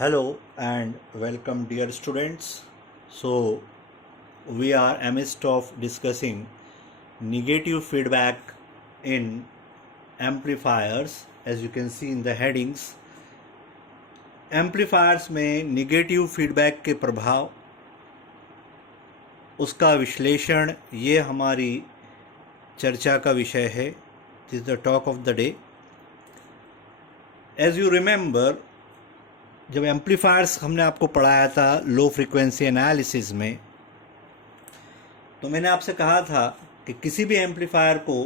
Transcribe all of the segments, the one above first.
Hello and welcome, dear students. So, we are amidst of discussing negative feedback in amplifiers. As you can see in the headings, amplifiers में negative feedback के प्रभाव, उसका विश्लेषण, ये हमारी चर्चा का विषय है. This is the talk of the day. As you remember, जब एम्पलीफायर्स हमने आपको पढ़ाया था लो फ्रीक्वेंसी एनालिसिस में, तो मैंने आपसे कहा था कि किसी भी एम्पलीफायर को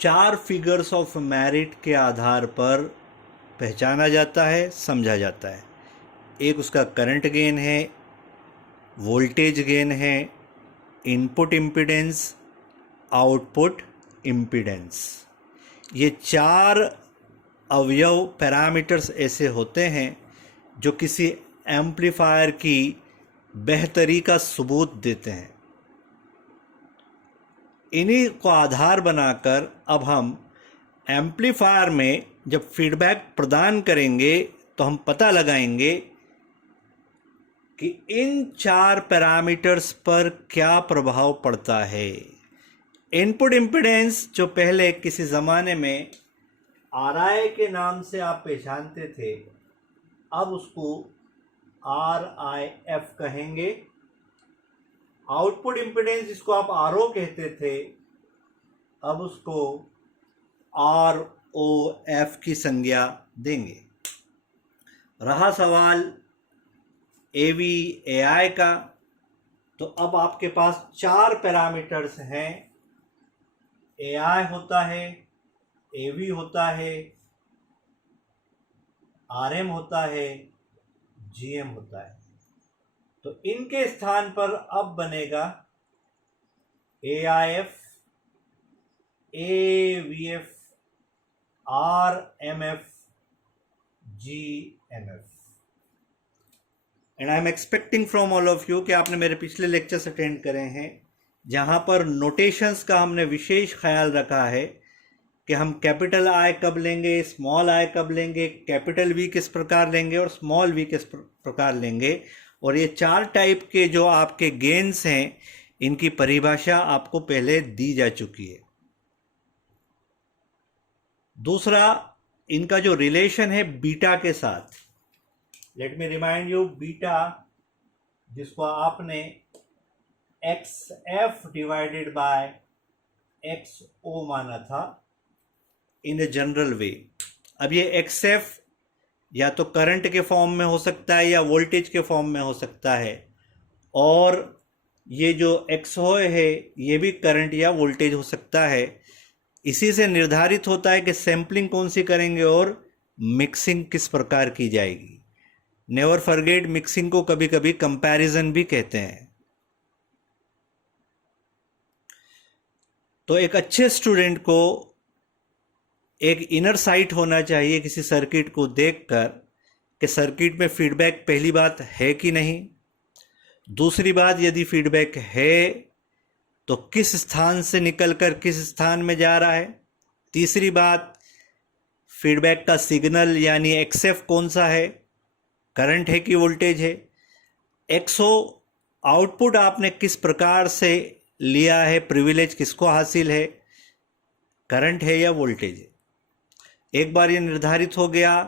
4 फिगर्स ऑफ मेरिट के आधार पर पहचाना जाता है, समझा जाता है. एक उसका करंट गेन है, वोल्टेज गेन है, इनपुट इम्पीडेंस, आउटपुट इम्पीडेंस. ये 4 अवयव पैरामीटर्स ऐसे होते हैं जो किसी एम्पलीफायर की बेहतरी का सबूत देते हैं. इन्हीं को आधार बनाकर अब हम एम्पलीफायर में जब फीडबैक प्रदान करेंगे तो हम पता लगाएंगे कि इन 4 पैरामीटर्स पर क्या प्रभाव पड़ता है. इनपुट इम्पीडेंस, जो पहले किसी ज़माने में RI के नाम से आप पहचानते थे, अब उसको RIF कहेंगे. आउटपुट इम्पीडेंस, जिसको आप RO कहते थे, अब उसको ROF की संज्ञा देंगे. रहा सवाल AV AI का, तो अब आपके पास 4 पैरामीटर्स हैं. AI होता है, AV होता है, RM होता है, GM होता है. तो इनके स्थान पर अब बनेगा AIF, AVF, RMF, GMF. And I am expecting from all of you कि आपने मेरे पिछले लेक्चर्स अटेंड करे हैं, जहाँ पर नोटेशंस का हमने विशेष ख्याल रखा है कि हम कैपिटल I कब लेंगे, स्मॉल I कब लेंगे, कैपिटल V किस प्रकार लेंगे और स्मॉल v किस प्रकार लेंगे. और ये 4 टाइप के जो आपके गेन्स हैं, इनकी परिभाषा आपको पहले दी जा चुकी है. दूसरा, इनका जो रिलेशन है बीटा के साथ. Let me remind you, beta जिसको आपने XF डिवाइडेड बाय XO माना था इन ए जनरल वे. अब ये XF या तो करंट के फॉर्म में हो सकता है या वोल्टेज के फॉर्म में हो सकता है, और ये जो XO है ये भी करंट या वोल्टेज हो सकता है. इसी से निर्धारित होता है कि सैम्पलिंग कौन सी करेंगे और मिक्सिंग किस प्रकार की जाएगी. नेवर फॉरगेट, मिक्सिंग को कभी कभी कंपैरिजन भी कहते हैं. तो एक अच्छे स्टूडेंट को एक इनर साइट होना चाहिए किसी सर्किट को देखकर कि सर्किट में फीडबैक पहली बात है कि नहीं. दूसरी बात, यदि फीडबैक है तो किस स्थान से निकलकर किस स्थान में जा रहा है. तीसरी बात, फीडबैक का सिग्नल यानी XF कौन सा है, करंट है कि वोल्टेज है. XO आउटपुट आपने किस प्रकार से लिया है, प्रिविलेज किसको हासिल है, करंट है या वोल्टेज है. एक बार ये निर्धारित हो गया,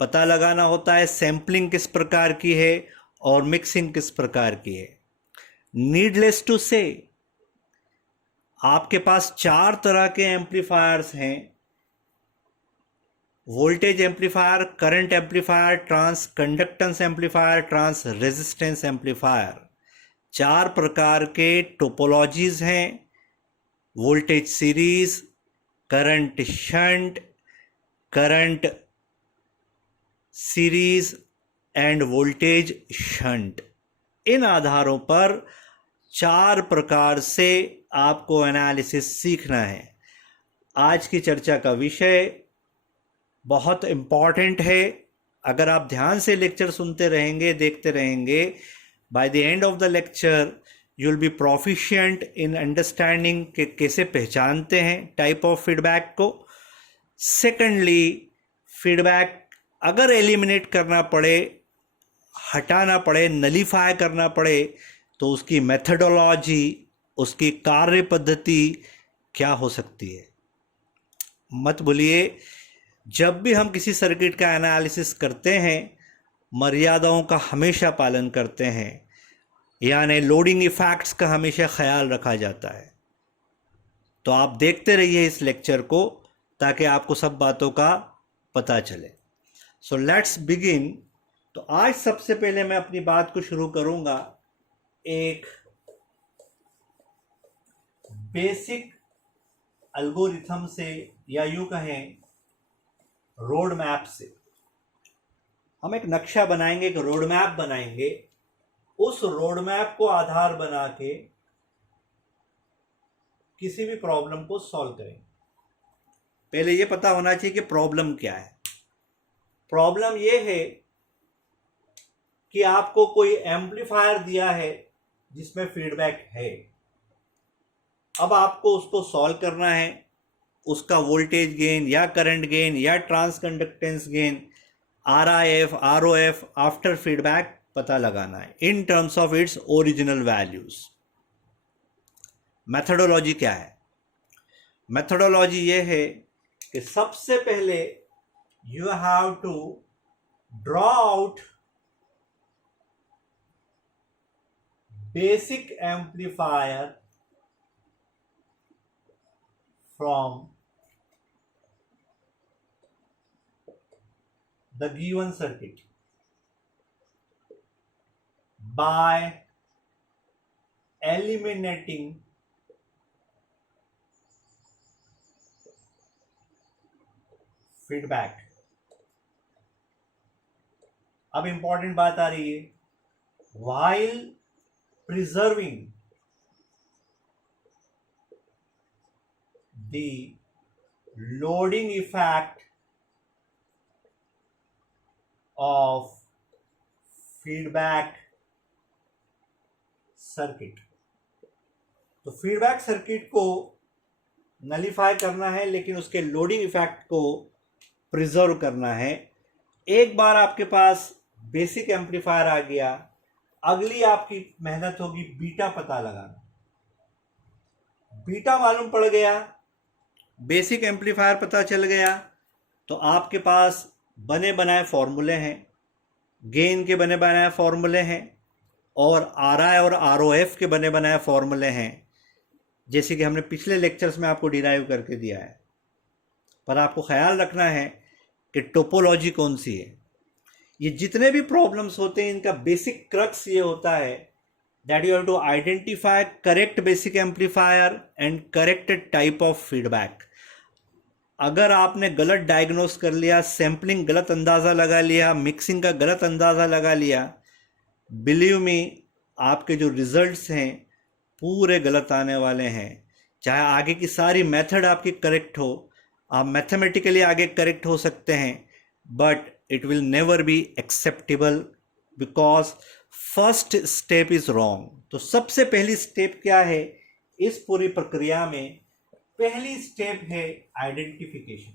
पता लगाना होता है सैम्पलिंग किस प्रकार की है और मिक्सिंग किस प्रकार की है. नीडलेस टू से, आपके पास 4 तरह के एम्पलीफायर्स हैं: voltage amplifier, current amplifier, transconductance amplifier, transresistance amplifier. 4 प्रकार के टोपोलॉजीज हैं: voltage series, current shunt, current series and voltage shunt. इन आधारों पर 4 प्रकार से आपको एनालिसिस सीखना है. आज की चर्चा का विषय बहुत इम्पॉर्टेंट है. अगर आप ध्यान से लेक्चर सुनते रहेंगे, देखते रहेंगे, by the end of the lecture you will be proficient in understanding कि कैसे पहचानते हैं टाइप ऑफ फीडबैक को. सेकेंडली, फीडबैक अगर एलिमिनेट करना पड़े हटाना पड़े, नलीफाई करना पड़े, तो उसकी मेथडोलॉजी, उसकी कार्य पद्धति क्या हो सकती है। मत भूलिए, जब भी हम किसी सर्किट का एनालिसिस करते हैं, मर्यादाओं का हमेशा पालन करते हैं, यानी लोडिंग इफेक्ट्स का हमेशा ख्याल रखा जाता है। तो आप देखते रहिए इस लेक्चर को, ताकि आपको सब बातों का पता चले। So let's begin. तो आज सबसे पहले मैं अपनी बात को शुरू करूंगा एक बेसिक एल्गोरिथम से, या यूं कहें रोड मैप से। हम एक नक्शा बनाएंगे, एक रोड मैप बनाएंगे। उस रोड मैप को आधार बना के किसी भी प्रॉब्लम को सॉल्व करेंगे। पहले यह पता होना चाहिए कि प्रॉब्लम क्या है। प्रॉब्लम यह है कि आपको कोई एम्पलीफायर दिया है जिसमें फीडबैक है। अब आपको उसको सॉल्व करना है, उसका वोल्टेज गेन या करंट गेन या transconductance gain, RIF, ROF after feedback पता लगाना है in terms of its original values. Methodology क्या है? मेथडोलॉजी ये है कि सबसे पहले you have to draw out basic amplifier from the given circuit by eliminating feedback। अब इंपॉर्टेंट बात आ रही है, while preserving the loading effect of feedback circuit. तो फीडबैक सर्किट को नलीफाई करना है, लेकिन उसके लोडिंग इफेक्ट को प्रिजर्व करना है। एक बार आपके पास बेसिक एम्पलीफायर आ गया, अगली आपकी मेहनत होगी बीटा पता लगाना। बीटा मालूम पड़ गया, बेसिक एम्पलीफायर पता चल गया, तो आपके पास बने बनाए फॉर्मूले हैं, गेन के बने बनाए फॉर्मूले हैं, और RI और ROF के बने बनाए फॉर्मूले हैं, जैसे कि हमने पिछले लेक्चर्स में आपको डिराइव करके दिया है। पर आपको ख्याल रखना है कि टोपोलॉजी कौन सी है। ये जितने भी प्रॉब्लम्स होते हैं, इनका बेसिक क्रक्स ये होता है that you have to identify correct basic amplifier and correct type of feedback. अगर आपने गलत डायग्नोस कर लिया, सैम्पलिंग गलत अंदाज़ा लगा लिया, मिक्सिंग का गलत अंदाज़ा लगा लिया, बिलीव मी, आपके जो रिजल्ट्स हैं पूरे गलत आने वाले हैं। चाहे आगे की सारी मेथड आपकी करेक्ट हो, आप मैथमेटिकली आगे करेक्ट हो सकते हैं, but it will never be acceptable because first step is wrong. तो सबसे पहली स्टेप क्या है इस पूरी प्रक्रिया में? पहली स्टेप है आइडेंटिफिकेशन।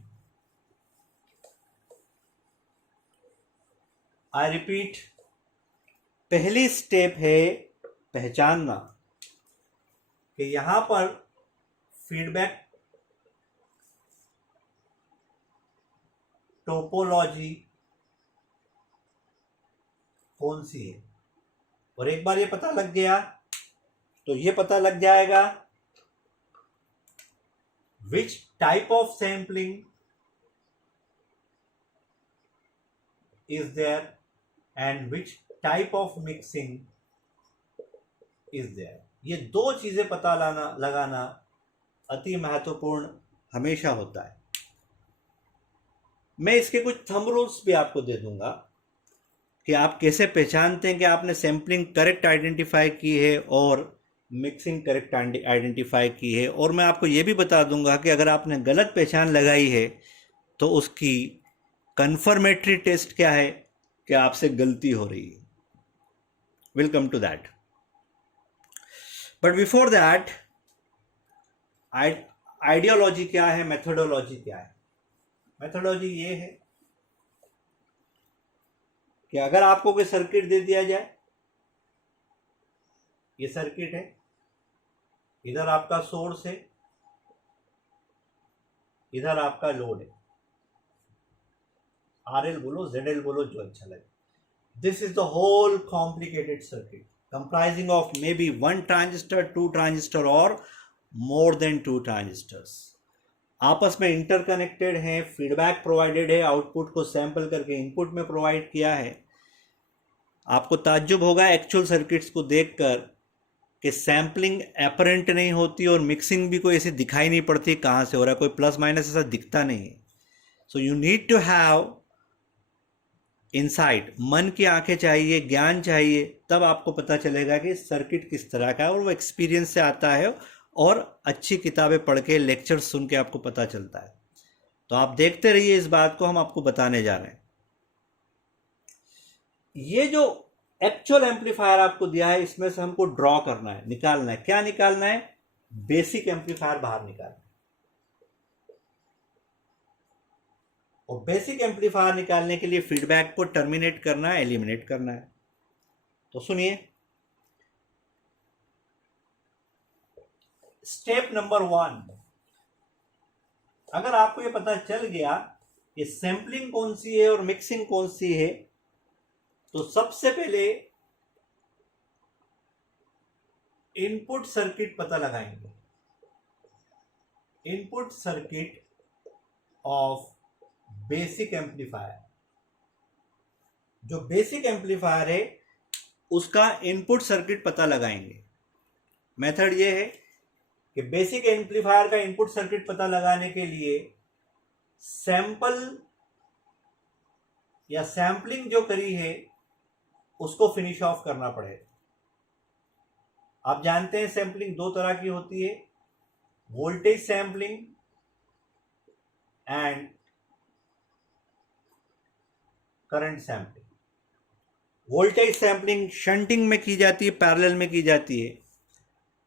आई रिपीट, पहली स्टेप है पहचानना कि यहां पर फीडबैक टोपोलॉजी कौन सी है। और एक बार ये पता लग गया तो ये पता लग जाएगा which type of sampling is there and which type of mixing is there। ये दो चीजें पता लगाना अति महत्वपूर्ण हमेशा होता है। मैं इसके कुछ थंब रूल्स भी आपको दे दूंगा कि आप कैसे पहचानते हैं कि आपने सैम्पलिंग करेक्ट आइडेंटिफाई की है और मिक्सिंग करेक्ट आइडेंटिफाई की है। और मैं आपको ये भी बता दूंगा कि अगर आपने गलत पहचान लगाई है तो उसकी कन्फर्मेटरी टेस्ट क्या है कि आपसे गलती हो रही है। Will come to that, but before that ideology क्या है, मेथोडोलॉजी क्या है। मेथोडोलॉजी ये है कि अगर आपको कोई सर्किट दे दिया जाए, ये सर्किट है, इधर आपका सोर्स है, इधर आपका लोड है, RL बोलो ZL बोलो जो अच्छा लगे. This is the whole complicated circuit comprising of maybe one transistor, two transistor or more than two transistors. आपस में इंटरकनेक्टेड हैं, फीडबैक प्रोवाइडेड है, आउटपुट को सैंपल करके इनपुट में प्रोवाइड किया है. आपको ताज्जुब होगा एक्चुअल सर्किट्स को देखकर कि सैम्पलिंग एपरेंट नहीं होती और मिक्सिंग भी कोई ऐसे दिखाई नहीं पड़ती कहाँ से हो रहा है, कोई प्लस माइनस ऐसा दिखता नहीं है. So you need to have insight, मन की आंखें चाहिए, ज्ञान चाहिए, तब आपको पता चलेगा कि सर्किट किस तरह का है. और वो एक्सपीरियंस से आता है और अच्छी किताबें पढ़ के, लेक्चर सुन के आपको पता चलता है. तो आप देखते रहिए इस बात को, हम आपको बताने जा रहे हैं. ये जो एक्चुअल एम्पलीफायर आपको दिया है, इसमें से हमको ड्रॉ करना है, निकालना है. क्या निकालना है? बेसिक एम्पलीफायर बाहर निकालना है. और बेसिक एम्पलीफायर निकालने के लिए फीडबैक को टर्मिनेट करना है, एलिमिनेट करना है. तो सुनिए, स्टेप नंबर 1. अगर आपको ये पता चल गया कि सैंपलिंग कौन सी है और मिक्सिंग कौन सी है, तो सबसे पहले इनपुट सर्किट पता लगाएंगे. Input circuit of basic amplifier. जो बेसिक एम्पलीफायर है उसका इनपुट सर्किट पता लगाएंगे. मेथड ये है कि बेसिक एम्पलीफायर का इनपुट सर्किट पता लगाने के लिए सैंपल या सैंपलिंग जो करी है उसको फिनिश ऑफ करना पड़ेगा. आप जानते हैं सैंपलिंग दो तरह की होती है, voltage sampling and current sampling. Voltage sampling shunting में की जाती है, पैरेलल में की जाती है.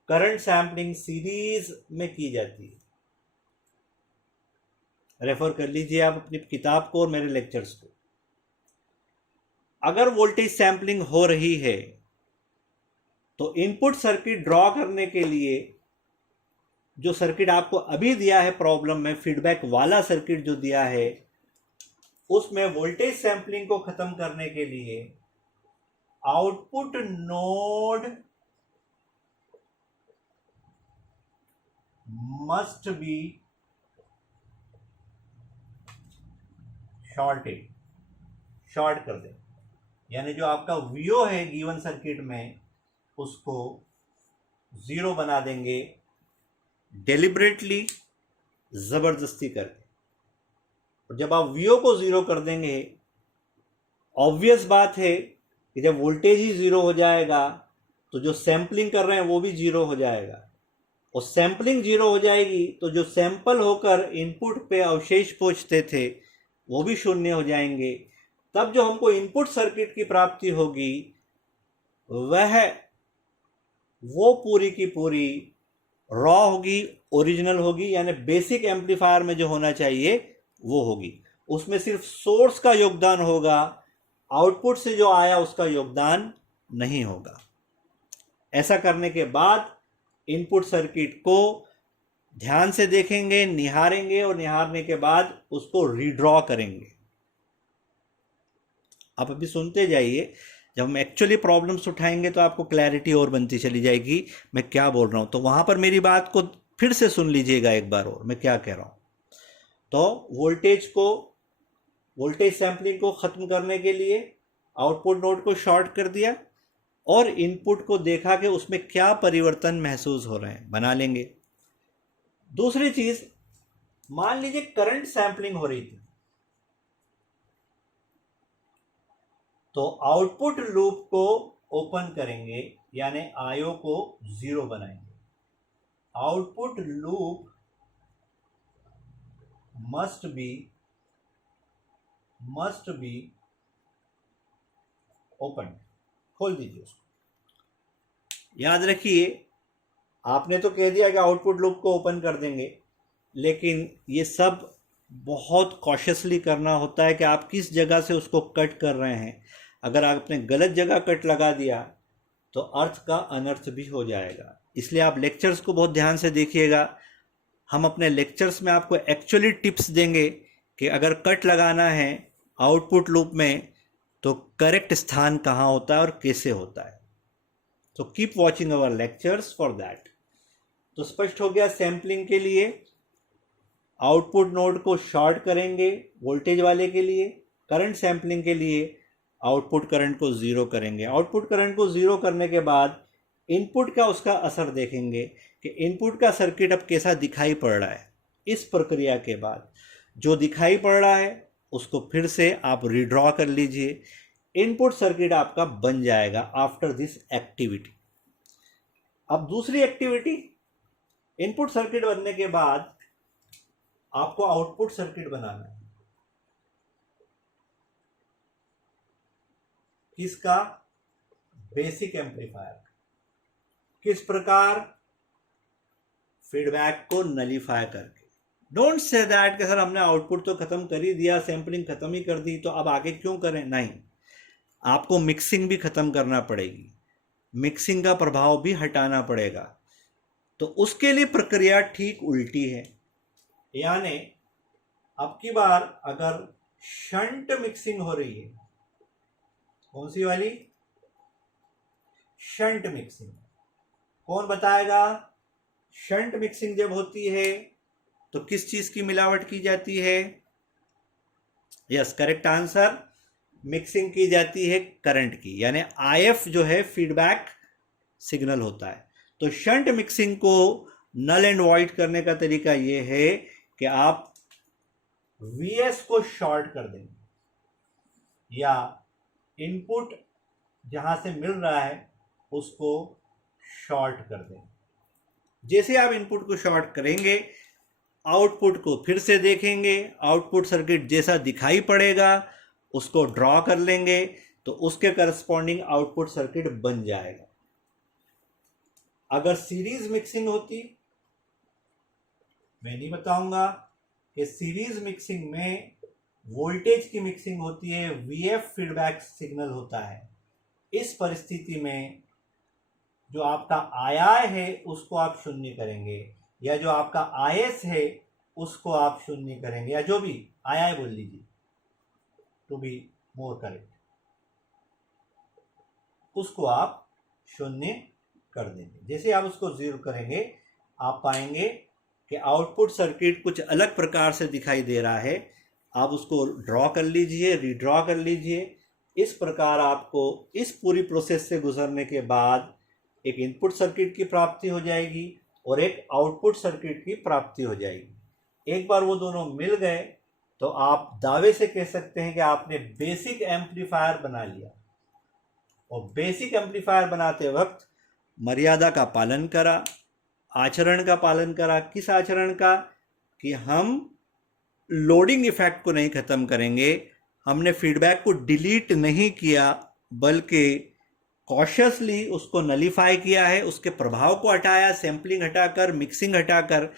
करंट सैंपलिंग सीरीज में की जाती है. रेफर कर लीजिए आप अपनी किताब को और मेरे लेक्चर्स को. अगर वोल्टेज सैंपलिंग हो रही है तो इनपुट सर्किट ड्रॉ करने के लिए जो सर्किट आपको अभी दिया है प्रॉब्लम में, फीडबैक वाला सर्किट जो दिया है, उसमें वोल्टेज सैंपलिंग को खत्म करने के लिए output node must be shorted. Short कर दें, यानी जो आपका वीओ है गिवन सर्किट में उसको जीरो बना देंगे, डेलिबरेटली, जबरदस्ती करके. और जब आप वीओ को जीरो कर देंगे, ऑब्वियस बात है कि जब वोल्टेज ही जीरो हो जाएगा तो जो सैंपलिंग कर रहे हैं वो भी जीरो हो जाएगा. और सैंपलिंग जीरो हो जाएगी तो जो सैंपल होकर इनपुट पे अवशेष पहुंचते थे वो भी शून्य हो जाएंगे. तब जो हमको इनपुट सर्किट की प्राप्ति होगी वो पूरी की पूरी रॉ होगी, ओरिजिनल होगी, यानी बेसिक एम्पलीफायर में जो होना चाहिए वो होगी. उसमें सिर्फ सोर्स का योगदान होगा, आउटपुट से जो आया उसका योगदान नहीं होगा. ऐसा करने के बाद इनपुट सर्किट को ध्यान से देखेंगे, निहारेंगे और निहारने के बाद उसको रीड्रॉ करेंगे. आप अभी सुनते जाइए, जब हम एक्चुअली प्रॉब्लम्स उठाएंगे तो आपको क्लैरिटी और बनती चली जाएगी मैं क्या बोल रहा हूँ. तो वहाँ पर मेरी बात को फिर से सुन लीजिएगा एक बार और, मैं क्या कह रहा हूँ. तो वोल्टेज सैंपलिंग को ख़त्म करने के लिए आउटपुट नोड को शॉर्ट कर दिया और इनपुट को देखा कि उसमें क्या परिवर्तन महसूस हो रहे हैं, बना लेंगे. दूसरी चीज़, मान लीजिए करंट सैंपलिंग हो रही थी तो आउटपुट लूप को ओपन करेंगे, यानी आईओ को जीरो बनाएंगे. Output loop must be open. खोल दीजिए उसको. याद रखिए, आपने तो कह दिया कि आउटपुट लूप को ओपन कर देंगे, लेकिन ये सब बहुत कॉशियसली करना होता है कि आप किस जगह से उसको कट कर रहे हैं. अगर आपने गलत जगह कट लगा दिया तो अर्थ का अनर्थ भी हो जाएगा। इसलिए आप लेक्चर्स को बहुत ध्यान से देखिएगा। हम अपने लेक्चर्स में आपको एक्चुअली टिप्स देंगे कि अगर कट लगाना है आउटपुट लूप में तो करेक्ट स्थान कहाँ होता है और कैसे होता है। तो keep watching our lectures for that. तो स्पष्ट हो गया। सैम्पलिंग के लिए आउटपुट नोड को शॉर्ट करेंगे वोल्टेज वाले के लिए, करंट सैम्पलिंग के लिए आउटपुट करंट को ज़ीरो करेंगे। आउटपुट करंट को ज़ीरो करने के बाद इनपुट का उसका असर देखेंगे कि इनपुट का सर्किट अब कैसा दिखाई पड़ रहा है। इस प्रक्रिया के बाद जो दिखाई पड़ रहा है उसको फिर से आप रिड्रॉ कर लीजिए। इनपुट सर्किट आपका बन जाएगा आफ्टर दिस एक्टिविटी। अब दूसरी एक्टिविटी, इनपुट सर्किट बनने के बाद आपको आउटपुट सर्किट बनाना है। किसका? Basic amplifier. किस प्रकार? फीडबैक को नलीफाई करके। डोंट से दैट कि सर हमने आउटपुट तो खत्म कर ही दिया, सैंपलिंग खत्म ही कर दी, तो अब आगे क्यों करें। नहीं, आपको मिक्सिंग भी खत्म करना पड़ेगी, मिक्सिंग का प्रभाव भी हटाना पड़ेगा। तो उसके लिए प्रक्रिया ठीक उल्टी है। यानी अब की बार अगर शंट मिक्सिंग हो रही है, कौन सी वाली? Shunt mixing. कौन बताएगा? शंट मिक्सिंग जब होती है तो किस चीज की मिलावट की जाती है? यस, करेक्ट आंसर, मिक्सिंग की जाती है करंट की। यानी आईएफ जो है फीडबैक सिग्नल होता है। तो शंट मिक्सिंग को नल एंड वॉइड करने का तरीका यह है कि आप वीएस को शॉर्ट कर देंगे या इनपुट जहां से मिल रहा है उसको शॉर्ट कर देंगे। जैसे आप इनपुट को शॉर्ट करेंगे, आउटपुट को फिर से देखेंगे, आउटपुट सर्किट जैसा दिखाई पड़ेगा उसको ड्रॉ कर लेंगे, तो उसके करस्पॉन्डिंग आउटपुट सर्किट बन जाएगा। अगर सीरीज मिक्सिंग होती, मैं नहीं बताऊंगा कि सीरीज मिक्सिंग में वोल्टेज की मिक्सिंग होती है, वीएफ फीडबैक सिग्नल होता है। इस परिस्थिति में जो आपका आईआई है उसको आप शून्य करेंगे, या जो आपका आईएस है उसको आप शून्य करेंगे, या जो भी आईआई बोल लीजिए टू बी मोर करेक्ट, उसको आप शून्य कर देंगे। जैसे आप उसको जीरो करेंगे आप पाएंगे कि आउटपुट सर्किट कुछ अलग प्रकार से दिखाई दे रहा है। आप उसको ड्रॉ कर लीजिए, रीड्रॉ कर लीजिए। इस प्रकार आपको इस पूरी प्रोसेस से गुजरने के बाद एक इनपुट सर्किट की प्राप्ति हो जाएगी और एक आउटपुट सर्किट की प्राप्ति हो जाएगी। एक बार वो दोनों मिल गए तो आप दावे से कह सकते हैं कि आपने बेसिक एम्पलीफायर बना लिया। और बेसिक एम्पलीफायर बनाते वक्त मर्यादा का पालन करा, आचरण का पालन करा। किस आचरण का? कि हम लोडिंग इफेक्ट को नहीं खत्म करेंगे, हमने फीडबैक को डिलीट नहीं किया, बल्कि कॉशियसली उसको नलीफाई किया है, उसके प्रभाव को हटाया, सैम्पलिंग हटाकर, मिक्सिंग हटाकर।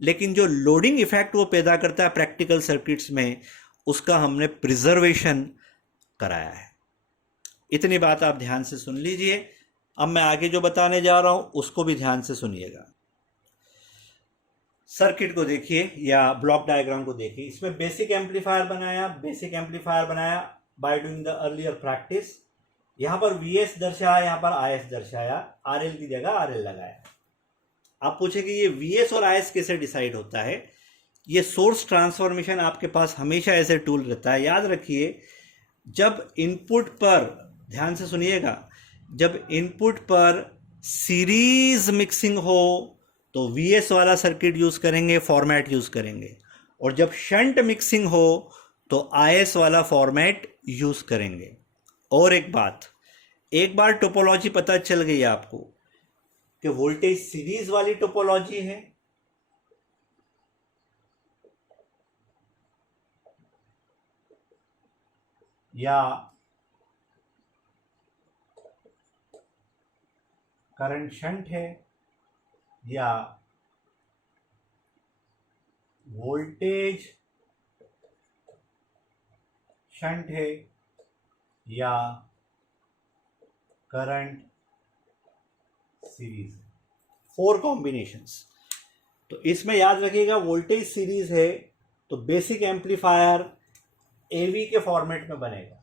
लेकिन जो लोडिंग इफेक्ट वो पैदा करता है प्रैक्टिकल सर्किट्स में, उसका हमने प्रिजर्वेशन कराया है। इतनी बात आप ध्यान से सुन लीजिए। अब मैं आगे जो बताने जा रहा हूं उसको भी ध्यान से सुनिएगा। सर्किट को देखिए या ब्लॉक डायग्राम को देखिए। इसमें बेसिक एम्पलीफायर बनाया, बेसिक एम्पलीफायर बनाया by doing the earlier practice. यहां पर VS दर्शाया, यहां पर IS दर्शाया, RL की जगह RL लगाया। आप पूछेंगे ये VS और IS कैसे डिसाइड होता है? ये सोर्स ट्रांसफॉर्मेशन आपके पास हमेशा ऐसे टूल रहता है। याद रखिए, जब इनपुट पर, ध्यान से सुनिएगा, जब इनपुट पर सीरीज मिक्सिंग हो तो VS वाला सर्किट यूज करेंगे, फॉर्मेट यूज करेंगे। और जब शंट मिक्सिंग हो तो IS वाला फॉर्मेट यूज करेंगे। और एक बार टोपोलॉजी पता चल गई आपको कि वोल्टेज सीरीज वाली टोपोलॉजी है या करंट शंट है या वोल्टेज शंट है या करंट सीरीज, 4 कॉम्बिनेशंस। तो इसमें याद रखिएगा वोल्टेज सीरीज है तो बेसिक एम्पलीफायर एवी के फॉर्मेट में बनेगा,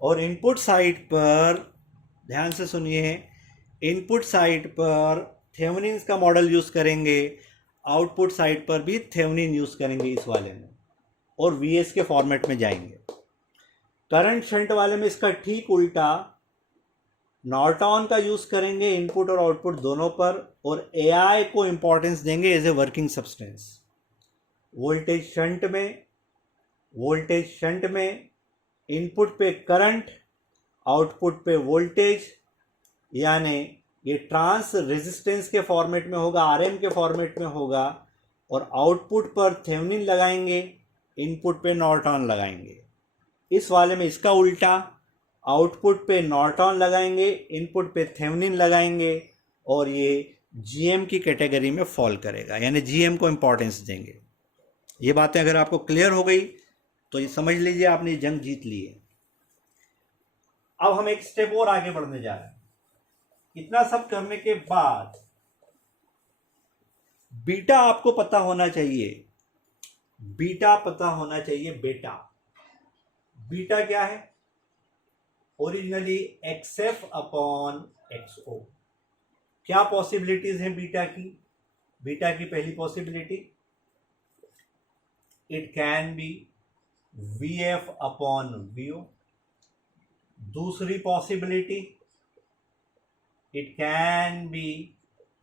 और इनपुट साइड पर ध्यान से सुनिए, इनपुट साइड पर थेवेनिन का मॉडल यूज करेंगे, आउटपुट साइड पर भी थेवेनिन यूज करेंगे इस वाले में, और वीएस के फॉर्मेट में जाएंगे। करंट शंट वाले में इसका ठीक उल्टा, नॉर्टन का यूज करेंगे इनपुट और आउटपुट दोनों पर, और एआई को इंपॉर्टेंस देंगे as a working substance. Voltage shunt में इनपुट पे करंट, आउटपुट पे वोल्टेज, यानी ये ट्रांस रेजिस्टेंस के फॉर्मेट में होगा, आरएम के फॉर्मेट में होगा, और आउटपुट पर थेवेनिन लगाएंगे, इनपुट पे नॉर्टन लगाएंगे। इस वाले में इसका उल्टा, आउटपुट पे नॉर्टन लगाएंगे, इनपुट पे थेवेनिन लगाएंगे, और ये जीएम की कैटेगरी में फॉल करेगा, यानी जीएम को इंपॉर्टेंस देंगे। ये बातें अगर आपको क्लियर हो गई तो ये समझ लीजिए आपने जंग जीत ली है। अब हम एक स्टेप और आगे बढ़ने जा रहे हैं। इतना सब करने के बाद बीटा आपको पता होना चाहिए, बीटा पता होना चाहिए। बीटा क्या है? Originally X F upon X O. क्या पॉसिबिलिटीज हैं बीटा की? बीटा की पहली possibility, it can be V F upon V O. दूसरी possibility, it can be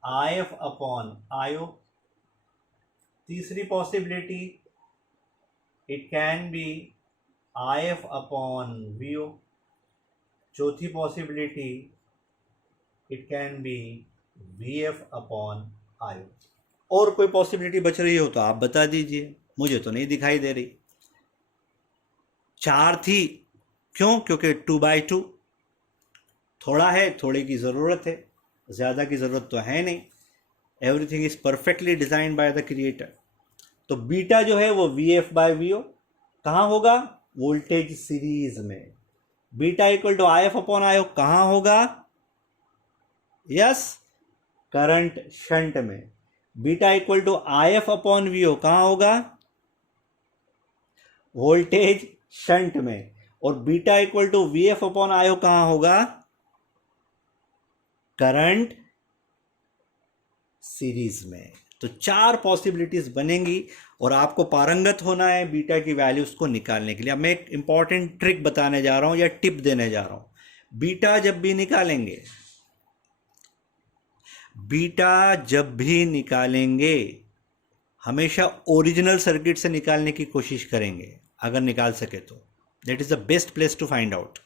I F upon I O. तीसरी possibility, it can be I F upon V O. चौथी possibility, it can be V F upon I O. और कोई possibility बच रही हो तो आप बता दीजिए, मुझे तो नहीं दिखाई दे रही। 4 थी, क्यों? क्योंकि 2/2 थोड़ा है, थोड़े की ज़रूरत है, ज़्यादा की ज़रूरत तो है नहीं। Everything is perfectly designed by the creator. तो बीटा जो है वो वीएफ बाय वीओ कहाँ होगा? वोल्टेज सीरीज में। Beta equal to IF upon IO कहाँ होगा? यस, करंट शंट में। Beta equal to IF upon VO कहाँ होगा? वोल्टेज शंट में। और beta equal to VF upon IO कहाँ होगा? करंट सीरीज में। तो 4 पॉसिबिलिटीज बनेंगी और आपको पारंगत होना है बीटा की वैल्यूज को निकालने के लिए। अब मैं एक इंपॉर्टेंट ट्रिक बताने जा रहा हूं या टिप देने जा रहा हूं। बीटा जब भी निकालेंगे हमेशा ओरिजिनल सर्किट से निकालने की कोशिश करेंगे, अगर निकाल सके तो। That is the best place to find out.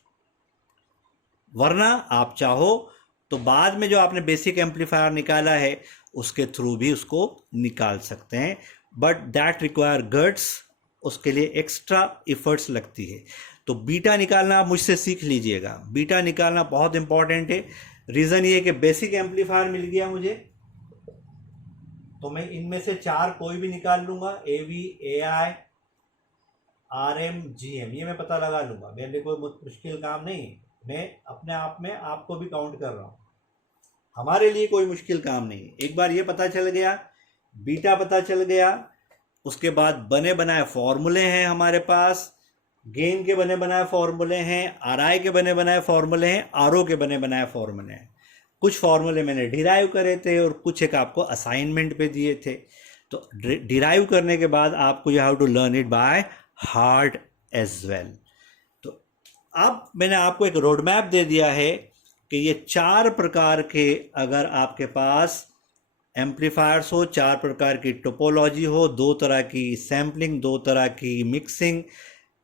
वरना आप चाहो तो बाद में जो आपने बेसिक एम्पलीफायर निकाला है उसके थ्रू भी उसको निकाल सकते हैं, बट दैट रिक्वायर गट्स, उसके लिए एक्स्ट्रा एफर्ट्स लगती है। तो बीटा निकालना आप मुझसे सीख लीजिएगा। बीटा निकालना बहुत इंपॉर्टेंट है। रीज़न ये है कि बेसिक एम्पलीफायर मिल गया मुझे, तो मैं इनमें से 4 कोई भी निकाल लूंगा। एवी, एआई, आरएम, जीएम, ये मैं पता लगा लूंगा। मेरे लिए कोई मुश्किल काम नहीं है। मैं अपने आप में आपको भी काउंट कर रहा हूँ, हमारे लिए कोई मुश्किल काम नहीं है। एक बार ये पता चल गया, बीटा पता चल गया, उसके बाद बने बनाए फॉर्मूले हैं हमारे पास। गेन के बने बनाए फॉर्मूले हैं, आरआई के बने बनाए फॉर्मूले हैं, आरओ के बने बनाए फॉर्मूले हैं। कुछ फॉर्मूले मैंने डिराइव करे थे और कुछ एक आपको असाइनमेंट पे दिए थे। तो डिराइव करने के बाद आपको you have to learn it by heart as well. तो अब मैंने आपको एक रोड मैप दे दिया है कि ये 4 प्रकार के अगर आपके पास एम्पलीफायर्स हो, 4 प्रकार की टोपोलॉजी हो, 2 तरह की सैम्पलिंग, 2 तरह की मिक्सिंग,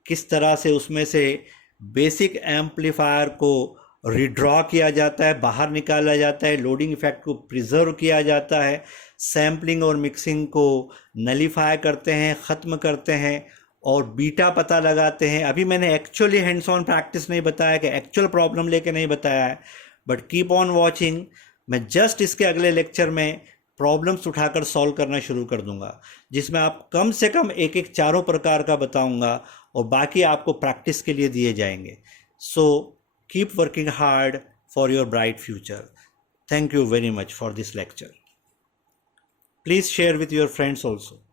किस तरह से उसमें से बेसिक एम्पलीफायर को रिड्रॉ किया जाता है, बाहर निकाला जाता है, लोडिंग इफेक्ट को प्रिजर्व किया जाता है, सैम्पलिंग और मिक्सिंग को नलीफाई करते हैं, ख़त्म करते हैं, और बीटा पता लगाते हैं। अभी मैंने एक्चुअली हैंड्स ऑन प्रैक्टिस नहीं बताया कि एक्चुअल प्रॉब्लम लेके नहीं बताया है, बट कीप ऑन वॉचिंग। मैं जस्ट इसके अगले लेक्चर में प्रॉब्लम्स उठाकर सॉल्व करना शुरू कर दूंगा, जिसमें आप कम से कम एक 4 प्रकार का बताऊंगा और बाकी आपको प्रैक्टिस के लिए दिए जाएंगे। So keep working hard for your bright future. Thank you very much for this lecture. Please share with your friends also.